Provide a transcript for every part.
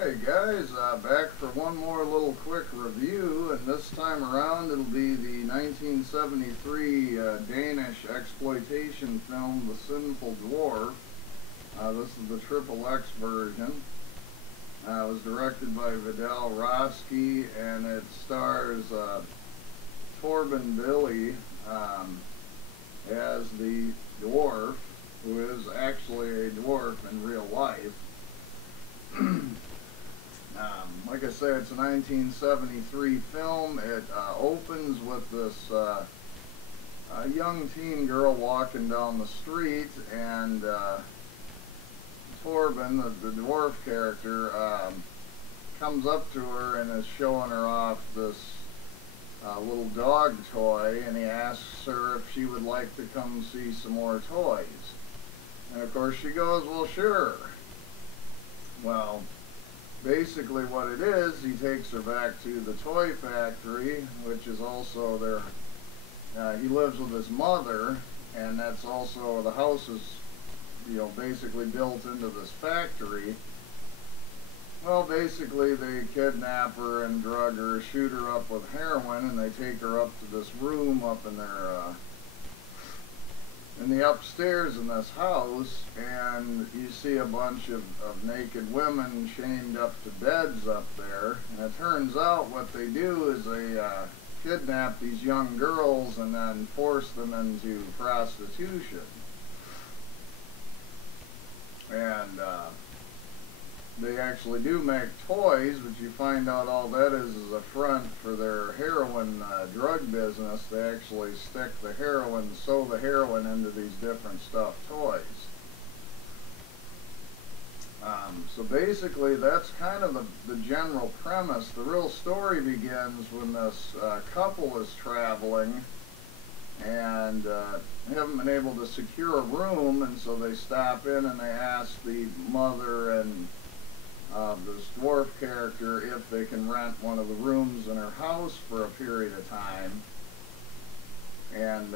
Hey guys, back for one more little quick review, and this time around it'll be the 1973 Danish exploitation film, The Sinful Dwarf. This is the XXX version. It was directed by Vidal Roski, and it stars Torben Billy as the dwarf, who is actually a dwarf in real life. Like I say, it's a 1973 film. It opens with this young teen girl walking down the street, and Torben, the dwarf character, comes up to her and is showing her off this little dog toy, and he asks her if she would like to come see some more toys. And of course she goes, "Well, sure." Well, basically what it is, he takes her back to the toy factory, which is also their, he lives with his mother, and that's also, the house is, basically built into this factory. Well, basically they kidnap her and drug her, shoot her up with heroin, and they take her up to this room up in their, in the upstairs in this house, and you see a bunch of naked women chained up to beds up there. And it turns out what they do is they kidnap these young girls and then force them into prostitution. And they actually do make toys, but you find out all that is a front for their heroin drug business. They actually stick the heroin, sew the heroin into these different stuffed toys. So basically that's kind of the general premise. The real story begins when this couple is traveling and haven't been able to secure a room, and so they stop in and they ask the mother and this dwarf character if they can rent one of the rooms in her house for a period of time. And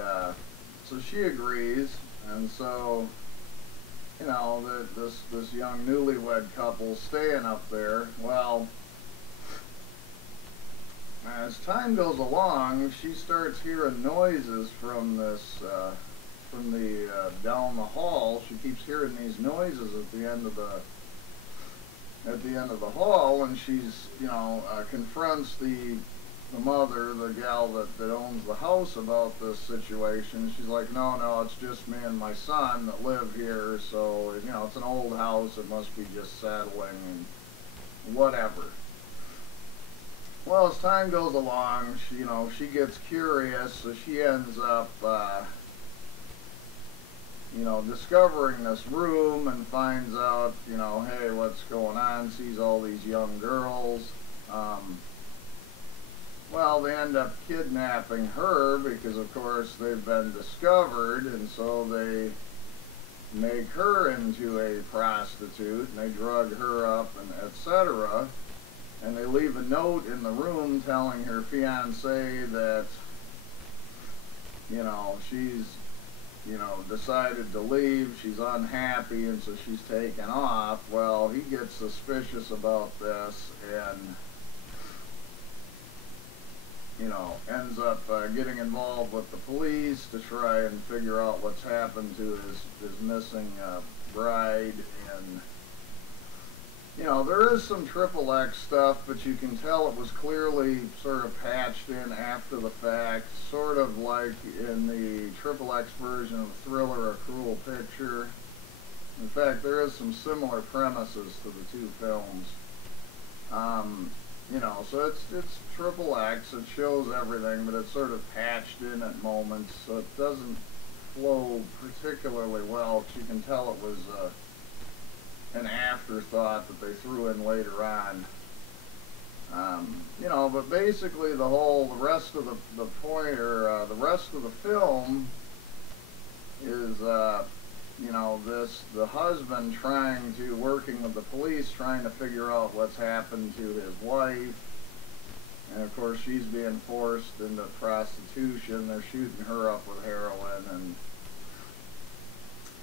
so she agrees, and so this young newlywed couple staying up there. Well, as time goes along, she starts hearing noises from this from the down the hall. She keeps hearing these noises at the end of the hall, and she's confronts the mother, the gal that owns the house, about this situation. She's like, no, it's just me and my son that live here, so it's an old house, it must be just settling and whatever. Well, as time goes along, she gets curious, so she ends up discovering this room and finds out, hey, what's going on, sees all these young girls. Well, they end up kidnapping her because, of course, they've been discovered, and so they make her into a prostitute, and they drug her up, and etc. And they leave a note in the room telling her fiancé that, she's decided to leave, she's unhappy, and so she's taken off. Well, he gets suspicious about this and, ends up getting involved with the police to try and figure out what's happened to his missing bride. And, there is some XXX stuff, but you can tell it was clearly sort of patched in after the fact, sort of like in the XXX version of Thriller, A Cruel Picture. In fact, there is some similar premises to the two films. So it's XXX, it shows everything, but it's sort of patched in at moments, so it doesn't flow particularly well. You can tell it was an afterthought that they threw in later on. But basically the rest of the point, or the rest of the film is, the husband working with the police, trying to figure out what's happened to his wife. And of course she's being forced into prostitution. They're shooting her up with heroin, and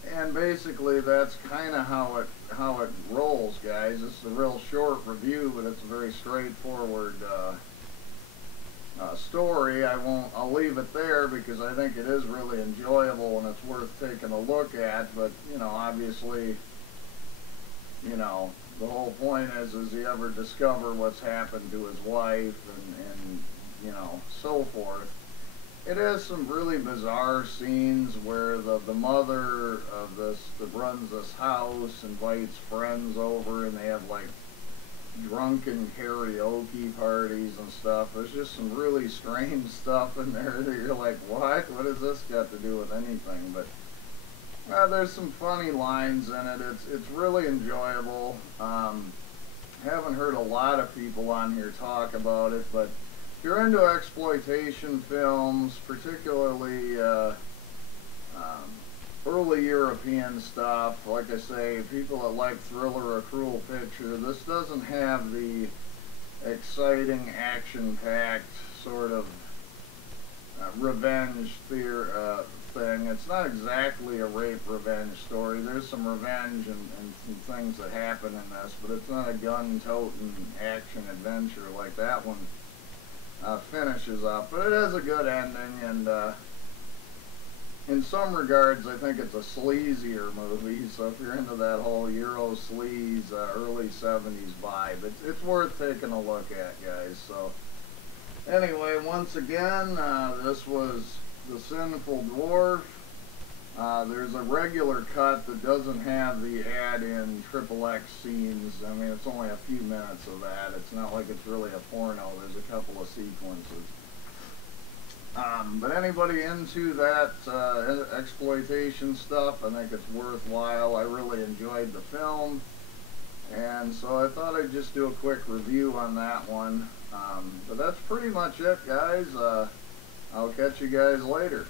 And basically that's kind of how it rolls, guys. It's a real short review, but it's a very straightforward story. I'll leave it there because I think it is really enjoyable and it's worth taking a look at. But you know, obviously, you know, the whole point is he ever discover what's happened to his wife and you know, so forth. It has some really bizarre scenes where the mother of this that runs this house invites friends over and they have like drunken karaoke parties and stuff. There's just some really strange stuff in there that you're like, what? What has this got to do with anything? But there's some funny lines in it. It's really enjoyable. Haven't heard a lot of people on here talk about it, but if you're into exploitation films, particularly early European stuff, like I say, people that like Thriller or Cruel Picture, this doesn't have the exciting, action-packed sort of revenge thing. It's not exactly a rape revenge story. There's some revenge and some things that happen in this, but it's not a gun-toting action adventure like that one finishes up. But it has a good ending, and in some regards I think it's a sleazier movie, so if you're into that whole Euro sleaze early 70s vibe, it's worth taking a look at, guys. So anyway, once again, this was The Sinful Dwarf. There's a regular cut that doesn't have the add-in XXX scenes. I mean, it's only a few minutes of that. It's not like it's really a porno. There's a couple of sequences. But anybody into that exploitation stuff, I think it's worthwhile. I really enjoyed the film, and so I thought I'd just do a quick review on that one. But that's pretty much it, guys. I'll catch you guys later.